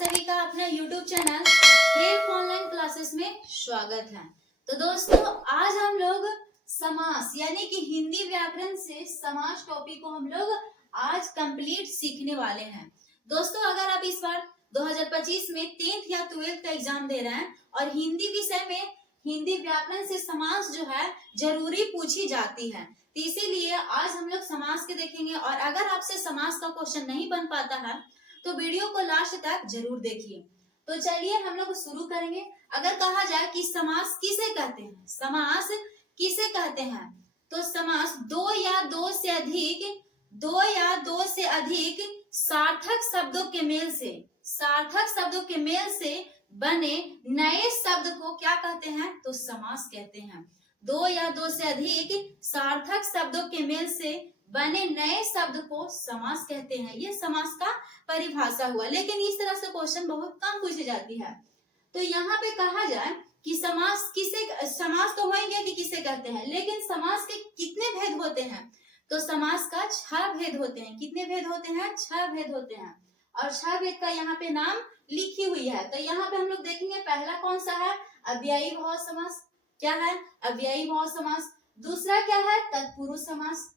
सभी का अपना YouTube channel help online classes में स्वागत है। तो दोस्तों आज हम लोग समास यानी कि हिंदी व्याकरण से समास टॉपिक को हम लोग आज कंप्लीट सीखने वाले हैं। दोस्तों अगर आप इस बार 2025 में 10th या 12th का एग्जाम दे रहे हैं और हिंदी विषय में हिंदी व्याकरण से समास जो है जरूरी पूछी जाती है, तो इसीलिए आज हम लोग समास के देखेंगे। और अगर आपसे समास का क्वेश्चन नहीं बन पाता है तो वीडियो को लास्ट तक जरूर देखिए। तो चलिए हम लोग शुरू करेंगे। अगर कहा जाए कि समास किसे कहते हैं, समास किसे कहते हैं, तो समास दो या दो से अधिक सार्थक शब्दों के मेल से बने नए शब्द को क्या कहते हैं, तो समास कहते हैं। दो या दो से अधिक सार्थक शब्दों के मेल से बने नए शब्द को समास कहते हैं। ये समास का परिभाषा हुआ, लेकिन इस तरह से क्वेश्चन बहुत कम पूछी जाती है। तो यहाँ पे कहा जाए कि समास तो होंगे कि किसे कहते हैं, लेकिन समास के कितने भेद होते हैं, तो समास का 6 भेद होते हैं। कितने भेद होते हैं? 6 भेद होते हैं। और 6 भेद का यहाँ पे नाम लिखी हुई है। तो यहाँ पे हम लोग देखेंगे पहला कौन सा है, अव्ययी भाव समास। क्या है? अव्ययी भाव समास। दूसरा क्या है? तत्पुरुष समास।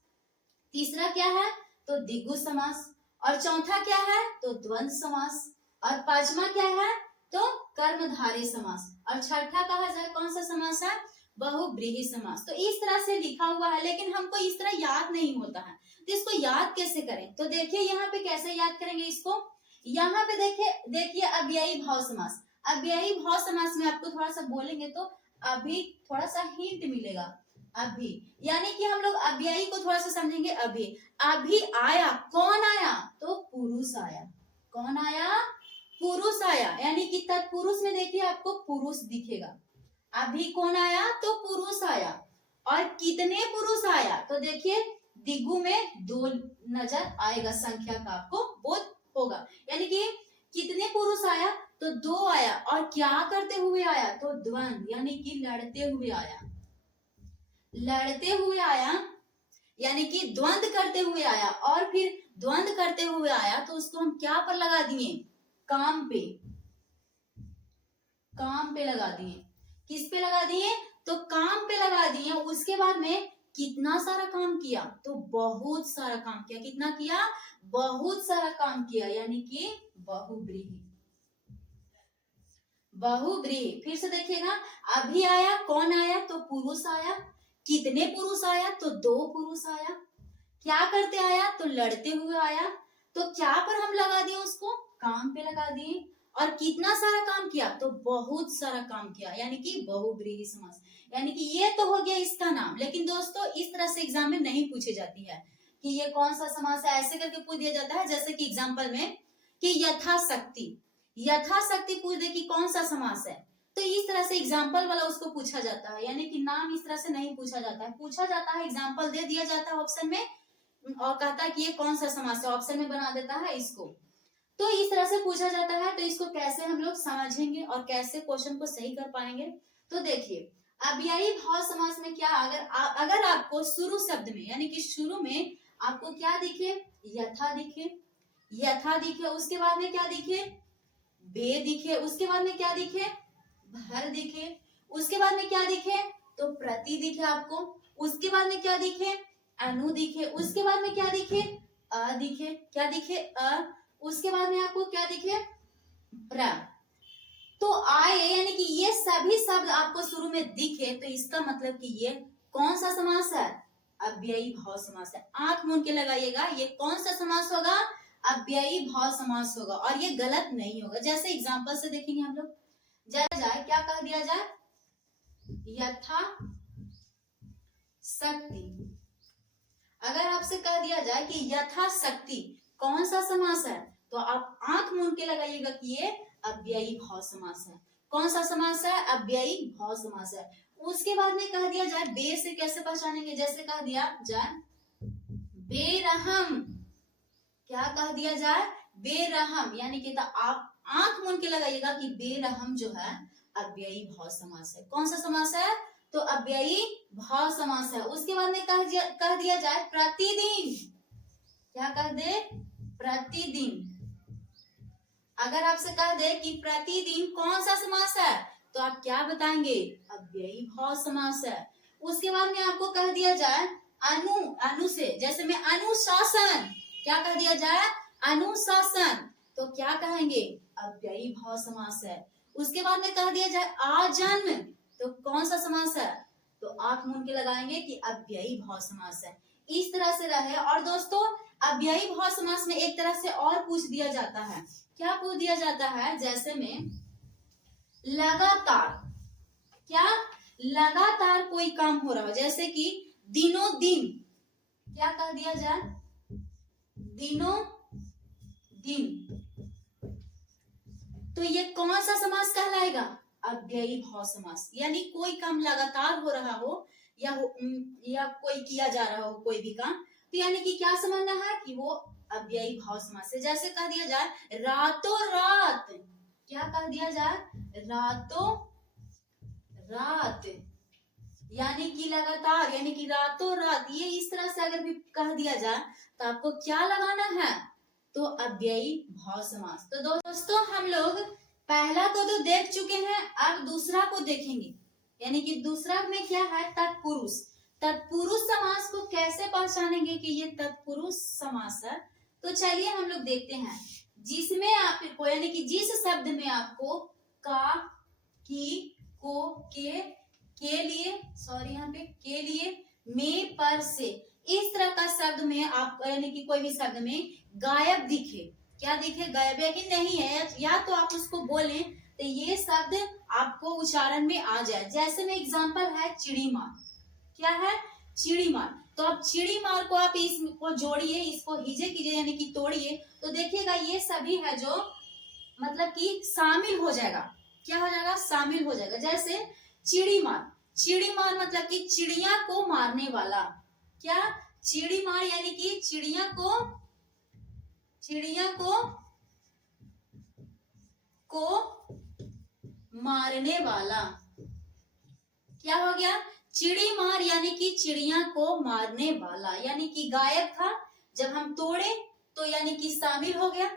तीसरा क्या है? तो द्विगु समास। और चौथा क्या है? तो द्वंद्व समास। और पांचवा क्या है? तो कर्मधारय समास। और छठा कहा जाए कौन सा समास है? बहुव्रीहि समास। तो इस तरह से लिखा हुआ है, लेकिन हमको इस तरह याद नहीं होता है, तो इसको याद कैसे करें? तो देखिए यहाँ पे कैसे याद करेंगे इसको। यहाँ पे देखिए अव्ययी भाव समास। अव्ययी भाव समास में आपको थोड़ा सा बोलेंगे तो अभी थोड़ा सा हिंट मिलेगा। अभी यानी कि हम लोग अव्ययी को थोड़ा सा समझेंगे। अभी आया, कौन आया? तो पुरुष आया। कौन आया? पुरुष आया। यानी कि तत्पुरुष में देखिए आपको पुरुष दिखेगा। अभी कौन आया? तो पुरुष आया। और कितने पुरुष आया? तो देखिए द्विगु में 2 नजर आएगा, संख्या का आपको बोध होगा। यानी कि कितने पुरुष आया? तो 2 आया। और क्या करते हुए आया? तो द्वंद्व यानी कि लड़ते हुए आया। लड़ते हुए आया यानी कि द्वंद्व करते हुए आया। और फिर द्वंद्व करते हुए आया तो उसको हम क्या पर लगा दिए? काम पे। काम पे लगा दिए। किस पे लगा दिए? तो काम पे लगा दिए। उसके बाद में कितना सारा काम किया? तो बहुत सारा काम किया। कितना किया? बहुत सारा काम किया, यानी कि बहुव्रीहि। बहुव्रीहि। फिर से देखिएगा, अभी आया, कौन आया? तो पुरुष आया। कितने पुरुष आया? तो 2 पुरुष आया। क्या करते आया? तो लड़ते हुए आया। तो क्या पर हम लगा दिए उसको? काम पे लगा दिए। और कितना सारा काम किया? तो बहुत सारा काम किया, यानी कि बहुव्रीहि समास। यानी कि ये तो हो गया इसका नाम। लेकिन दोस्तों इस तरह से एग्जाम में नहीं पूछी जाती है कि ये कौन सा समास है, ऐसे करके पूछ दिया जाता है। जैसे कि एग्जाम्पल में कि यथाशक्ति, यथाशक्ति पूछ दे कि कौन सा समास है, तो इस तरह से एग्जाम्पल वाला उसको पूछा जाता है। यानी कि नाम इस तरह से नहीं पूछा जाता है। पूछा जाता है, एग्जाम्पल दे दिया जाता है ऑप्शन में और कहता है कि ये कौन सा समास है, ऑप्शन में बना देता है इसको। तो इस तरह से पूछा जाता है। तो इसको कैसे हम लोग समझेंगे और कैसे क्वेश्चन को सही कर पाएंगे? तो देखिए अव्ययी भाव समास में क्या, अगर आपको शुरू शब्द में यानी कि शुरू में आपको क्या दिखे? यथा दिखे। यथा दिखे। उसके बाद में क्या दिखे? बे दिखे। उसके बाद में क्या दिखे? भर दिखे। उसके बाद में क्या दिखे? तो प्रति दिखे आपको। उसके बाद में क्या दिखे? अनु दिखे। उसके बाद में क्या दिखे? अ दिखे। क्या दिखे? अ। उसके बाद में आपको क्या दिखे? प्र। तो आए यानी कि ये सभी शब्द आपको शुरू में दिखे तो इसका मतलब कि ये कौन सा समास है? अव्ययी भाव समास है। आंख मूंद के लगाइएगा, ये कौन सा समास होगा? अव्ययी भाव समास होगा। और ये गलत नहीं होगा। जैसे एग्जांपल से देखेंगे हम लोग। जाए क्या कह दिया जाए? यथा शक्ति। अगर आपसे कह दिया जाए कि यथा शक्ति कौन सा समास है, तो आप आंख मूंद के लगाइएगा कि ये अव्ययी भाव समास है। कौन सा समास है? अव्ययी भाव समास है। उसके बाद में कह दिया जाए बे से कैसे पहचानेंगे? जैसे कह दिया जाए बेरहम। क्या कह दिया जाए? बेरहम। यानी कि तो आप आंख मूंद के लगाइएगा कि बेरहम जो है अव्ययी भाव समास है। कौन सा समास है? तो अव्ययी भाव समास है। उसके बाद में कह दिया जाए प्रतिदिन। क्या कह दे? प्रतिदिन। अगर आपसे कह दे कि प्रतिदिन कौन सा समास है, तो आप क्या बताएंगे? अव्ययी भाव समास है। उसके बाद में आपको कह दिया जाए अनु से, जैसे में अनुशासन, क्या कह दिया जाए? अनुशासन, तो क्या कहेंगे? अव्ययी भाव समास है। उसके बाद में कह दिया जाए आजन्म, तो कौन सा समास है? तो आंख मूंद के लगाएंगे कि अव्ययी भाव समास है। इस तरह से रहे। और दोस्तों, अव्ययी भाव समास में एक तरह से और पूछ दिया जाता है। क्या पूछ दिया जाता है? जैसे में लगातार, क्या लगातार कोई काम हो रहा हो, जैसे कि दिनों दिन, क्या कह दिया जाए? दिनों दिन, तो ये कौन सा समास कहलाएगा? अव्ययी भाव समास। यानी कोई काम लगातार हो रहा हो या कोई किया जा रहा हो कोई भी काम, तो यानी कि क्या समझना है कि वो अव्ययी भाव समास है। जैसे कह दिया जाए रातों रात, क्या कह दिया जाए? रातों रात, यानी कि लगातार, यानी कि रातों रात। ये इस तरह से अगर भी कह दिया जाए तो आपको क्या लगाना है? तो अव्ययी भाव समास। तो दोस्तों, हम लोग पहला को तो देख चुके हैं, अब दूसरा को देखेंगे। यानी कि दूसरा में क्या है? तत्पुरुष। तत्पुरुष समास को कैसे पहचानेंगे कि ये तत्पुरुष समास है? तो चलिए हम लोग देखते हैं। जिसमें आपको, यानी कि जिस शब्द में आपको का, की, को, के लिए, सॉरी यहाँ पे के लिए, में, पर, से, इस तरह का शब्द में आप, यानी कि कोई भी शब्द में गायब दिखे, क्या दिखे? गायब है कि नहीं है, या तो आप उसको बोलें तो ये शब्द आपको उच्चारण में आ जाए। जैसे में एग्जांपल है चिड़ीमार, क्या है? चिड़ीमार। तो आप चिड़ीमार को आप इसको जोड़िए, इसको हिजे कीजिए, यानी कि तोड़िए, तो देखिएगा ये सभी है जो मतलब कि शामिल हो जाएगा। क्या हो जाएगा? शामिल हो जाएगा। जैसे चिड़ीमार, चिड़ीमार मतलब कि चिड़िया को मारने वाला। क्या? चिड़ीमार यानी कि चिड़िया को मारने वाला। क्या हो गया? चिड़ीमार यानी कि चिड़िया को मारने वाला, यानी कि गायब था, जब हम तोड़े तो यानी कि शामिल हो गया।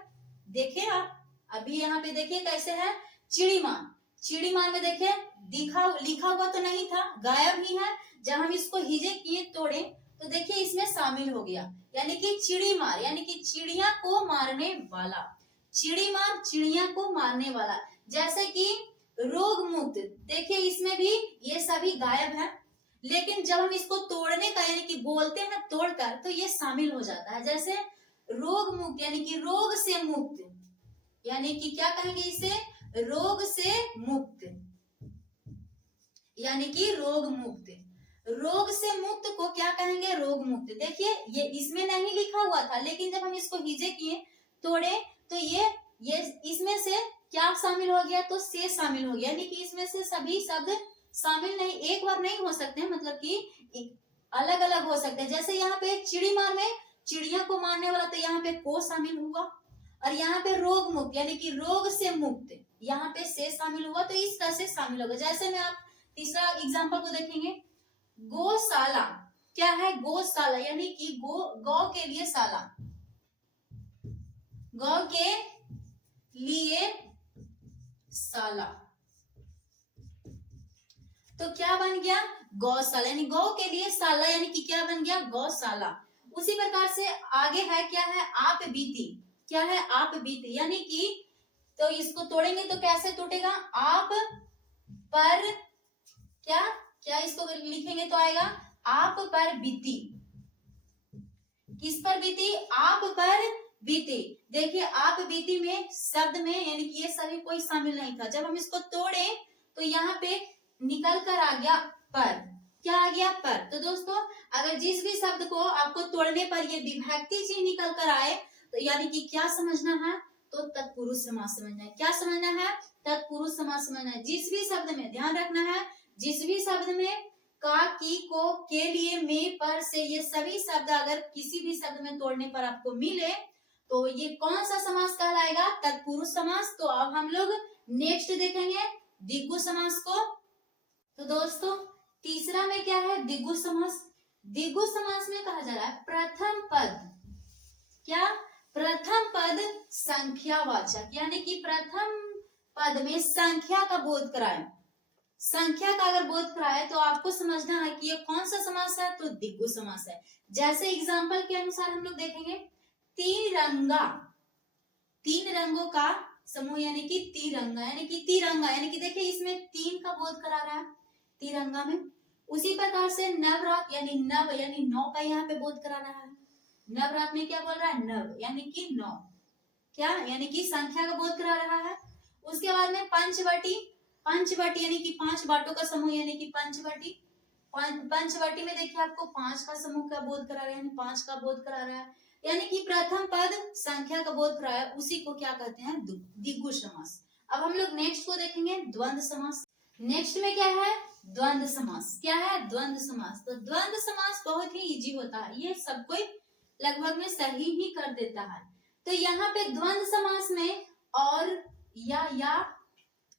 देखिए आप अभी यहाँ पे देखिए कैसे है चिड़ीमार। चिड़ीमार में देखिए लिखा हुआ तो नहीं था, गायब ही है। जब हम इसको हिजे किए, तोड़े, तो देखिए इसमें शामिल हो गया, यानी कि चिड़ीमार, यानी कि चिड़िया को मारने वाला। चिड़ीमार, चिड़िया को मारने वाला। जैसे कि रोग मुक्त, देखिए इसमें भी ये सभी गायब है, लेकिन जब हम इसको तोड़ने का, यानी कि बोलते हैं तोड़कर, तो ये शामिल हो जाता है। जैसे रोग मुक्त, यानी कि रोग से मुक्त, यानी कि क्या कहेंगे इसे? रोग से मुक्त, यानी कि रोग मुक्त। रोग से मुक्त को क्या कहेंगे? रोग मुक्त। देखिए ये इसमें नहीं लिखा हुआ था, लेकिन जब हम इसको हिजे किए, तोड़े, तो ये इसमें से क्या शामिल हो गया? तो से शामिल हो गया, यानी कि इसमें से सभी शब्द शामिल नहीं, एक बार नहीं हो सकते, मतलब कि अलग अलग हो सकते हैं। जैसे यहाँ पे चिड़ीमार में चिड़िया को मारने वाला, तो यहाँ पे को शामिल हुआ, और यहाँ पे रोग मुक्त यानी कि रोग से मुक्त, यहाँ पे से शामिल हुआ, तो इस तरह से शामिल होगा। जैसे में आप तीसरा एग्जाम्पल को देखेंगे, गौशाला। क्या है? गौशाला, यानी कि गौ के लिए शाला, गौ के लिए शाला, तो क्या बन गया? गौशाला, यानी गौ के लिए शाला, यानी कि क्या बन गया? गौशाला। उसी प्रकार से आगे है, क्या है? आप बीती। क्या है? आप बीती, यानी कि तो इसको तोड़ेंगे तो कैसे टूटेगा? आप पर, क्या क्या इसको लिखेंगे तो आएगा आप पर बीती। किस पर बीती? आप पर बीती। देखिए आप बीती में शब्द में, यानी कि ये सभी कोई शामिल नहीं था। जब हम इसको तोड़े तो यहाँ पे निकल कर आ गया पर। क्या आ गया? पर। तो दोस्तों, अगर जिस भी शब्द को आपको तोड़ने पर ये विभक्ति चिन्ह निकल कर आए, तो यानी कि क्या समझना है? तो तत्पुरुष समास समझना है। क्या समझना है? तत्पुरुष समास समझना है। जिस भी शब्द में, ध्यान रखना है, जिस भी शब्द में का, की, को, के लिए, में, पर, से, ये सभी शब्द अगर किसी भी शब्द में तोड़ने पर आपको मिले, तो ये कौन सा समास कहलाएगा? तत्पुरुष समास। तो अब हम लोग नेक्स्ट देखेंगे द्विगु समास को। तो दोस्तों, तीसरा में क्या है? द्विगु समास। द्विगु समास में कहा जा रहा है प्रथम पद, क्या? प्रथम पद संख्यावाचक, यानी कि प्रथम पद में संख्या का बोध कराए। संख्या का अगर बोध कराए तो आपको समझना है कि ये कौन सा समास है, तो दिग्गु समास है। जैसे एग्जाम्पल के अनुसार हम लोग देखेंगे, तिरंगा, तीन रंगों का समूह यानी कि तिरंगा, यानी कि तिरंगा, यानी कि देखिए इसमें तीन का बोध करा रहा है तिरंगा में। उसी प्रकार से नवरात यानी नव यानी नौ का यहाँ पे बोध करा रहा है। नवरात में क्या बोल रहा है, नव यानी कि नौ, क्या यानी कि संख्या का बोध करा रहा है। उसके बाद में पंचवटी, पंचवटी यानी कि पांच बाटों का समूह यानी कि पंचवटी। पंचवटी में देखिए आपको पांच का समूह का बोध करा रहा है, पांच का बोध करा रहा है, यानी कि प्रथम पद संख्या का बोध कराया, उसी को क्या कहते हैं, दिग्गु समास। अब हम लोग नेक्स्ट को देखेंगे, द्वंद्व समास। नेक्स्ट में क्या है, द्वंद्व समास। क्या है, द्वंद्व समास। तो द्वंद्व समास बहुत ही इजी होता है, ये सब कोई लगभग में सही ही कर देता है। तो यहाँ पे द्वंद्व समास में और या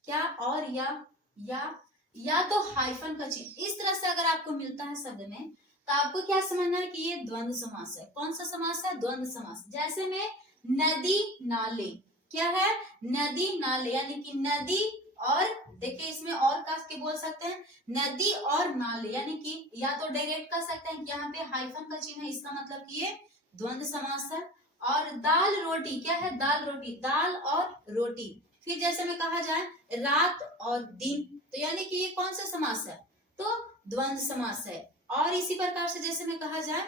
क्या, और या तो हाइफन का चिन्ह इस तरह से अगर आपको मिलता है शब्द में, तो आपको क्या समझना है कि ये द्वंद्व समास है। कौन सा समास है, द्वंद्व समास। जैसे में नदी नाले, क्या है, नदी नाले, यानी कि नदी और देखिए इसमें और कस के बोल सकते हैं, नदी और नाले, यानी कि या तो डायरेक्ट कर सकते हैं कि यहाँ पे हाइफन का चिन्ह है, इसका मतलब कि ये द्वंद्व समास है। और दाल रोटी, क्या है, दाल रोटी, दाल और रोटी। फिर जैसे में कहा जाए रात और दिन, तो यानी कि ये कौन सा समास है, तो द्वंद्व समास है। और इसी प्रकार से जैसे में कहा जाए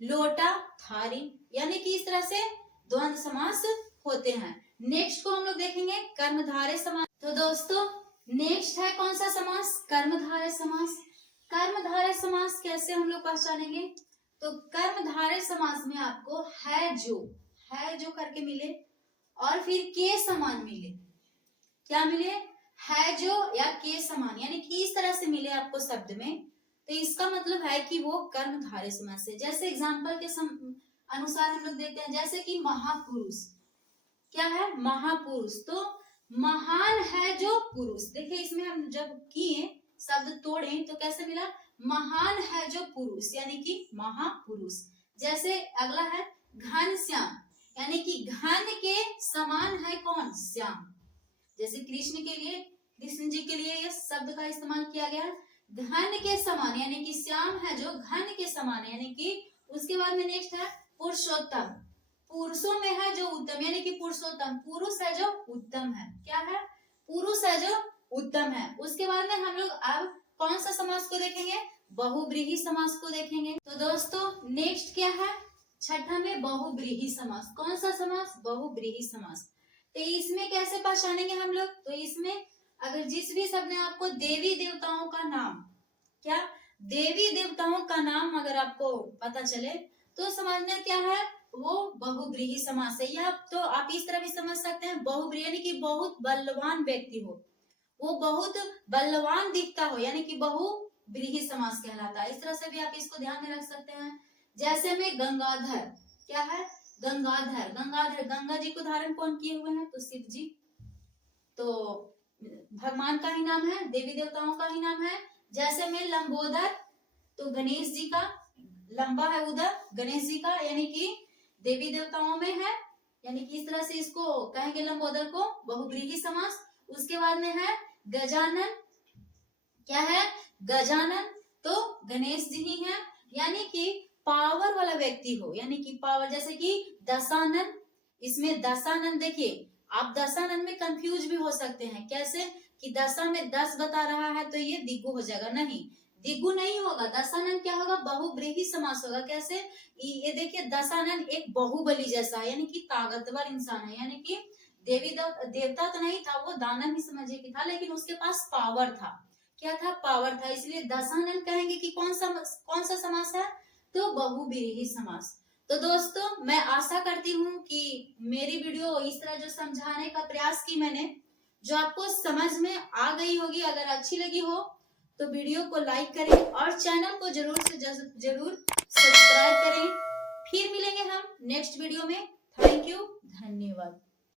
लोटा थारी, यानी कि इस तरह से द्वंद्व समास होते हैं। नेक्स्ट को हम लोग देखेंगे कर्मधारय समास। तो दोस्तों नेक्स्ट है कौन सा समास, कर्मधारय समास। कर्मधारय समास कैसे हम लोग पहचानेंगे, तो कर्मधारय समास में आपको है जो करके मिले और फिर के समान मिले, क्या मिले, है जो या के समान, यानी कि इस तरह से मिले आपको शब्द में, तो इसका मतलब है कि वो कर्मधारय समास है। जैसे एग्जाम्पल के अनुसार हम लोग देखते हैं, जैसे कि महापुरुष, क्या है, महापुरुष, तो महान है जो पुरुष। देखिए इसमें हम जब किए शब्द तोड़े तो कैसे मिला, महान है जो पुरुष, यानी कि महापुरुष। जैसे अगला है घनश्याम, यानी कि घन के समान है कौन, श्याम। जैसे कृष्ण जी के लिए ये शब्द का इस्तेमाल किया गया, घन के समान, यानी कि श्याम है जो घन के समान, यानी कि उसके बाद में नेक्स्ट है पुरुषोत्तम, पुरुषों में है जो उत्तम, यानी कि पुरुषोत्तम, पुरुष है जो उत्तम है, क्या है, पुरुष है जो उत्तम है। उसके बाद में हम लोग अब कौन सा समास को देखेंगे, बहुव्रीहि समास को देखेंगे। तो दोस्तों नेक्स्ट क्या है, छठा में बहुव्रीहि समास। कौन सा समास, बहुव्रीहि समास। तो इसमें कैसे पहचानेंगे हम लोग, तो इसमें अगर जिस भी शब्द में आपको देवी देवताओं का नाम, क्या, देवी देवताओं का नाम अगर आपको पता चले तो समझना क्या है, वो बहुव्रीहि समास है। या तो आप इस तरह भी समझ सकते हैं, बहुव्रीहि यानी कि बहुत बलवान व्यक्ति हो, वो बहुत बलवान दिखता हो, यानी कि बहुव्रीहि समास कहलाता है। इस तरह से भी आप इसको ध्यान में रख सकते हैं। जैसे में गंगाधर, क्या है, गंगाधर, गंगा जी को धारण कौन किए हुए हैं, तो शिव जी, तो भगवान का ही नाम है, देवी देवताओं का ही नाम है। जैसे में लंबोदर, तो गणेश जी का, लंबा है उदर गणेश जी का, यानी कि देवी देवताओं में है, यानी कि इस तरह से इसको कहेंगे लंबोदर को, बहुव्रीहि समास। उसके बाद में है गजानन, क्या है, गजानन, तो गणेश जी ही है, यानी कि पावर वाला व्यक्ति हो, यानी कि पावर, जैसे कि दशानन, इसमें दशानन देखिए आप दशानन में कंफ्यूज भी हो सकते हैं, कैसे कि दशा में 10 बता रहा है तो ये दिग्गु हो जाएगा, नहीं, दिग्गु नहीं होगा, दशानन क्या होगा, बहुव्रीहि समास होगा। कैसे, ये देखिए दशानन एक बाहुबली जैसा है, यानी कि ताकतवर इंसान है, यानी कि देवता तो नहीं था, वो दानव ही समझिए कि था, लेकिन उसके पास पावर था, क्या था, पावर था, इसलिए दशानन कहेंगे कि कौन सा समास है, तो बहुव्रीहि समास। तो दोस्तों मैं आशा करती हूँ कि मेरी वीडियो इस तरह जो समझाने का प्रयास की मैंने, जो आपको समझ में आ गई होगी। अगर अच्छी लगी हो तो वीडियो को लाइक करें और चैनल को जरूर से जरूर सब्सक्राइब करें। फिर मिलेंगे हम नेक्स्ट वीडियो में। थैंक यू, धन्यवाद।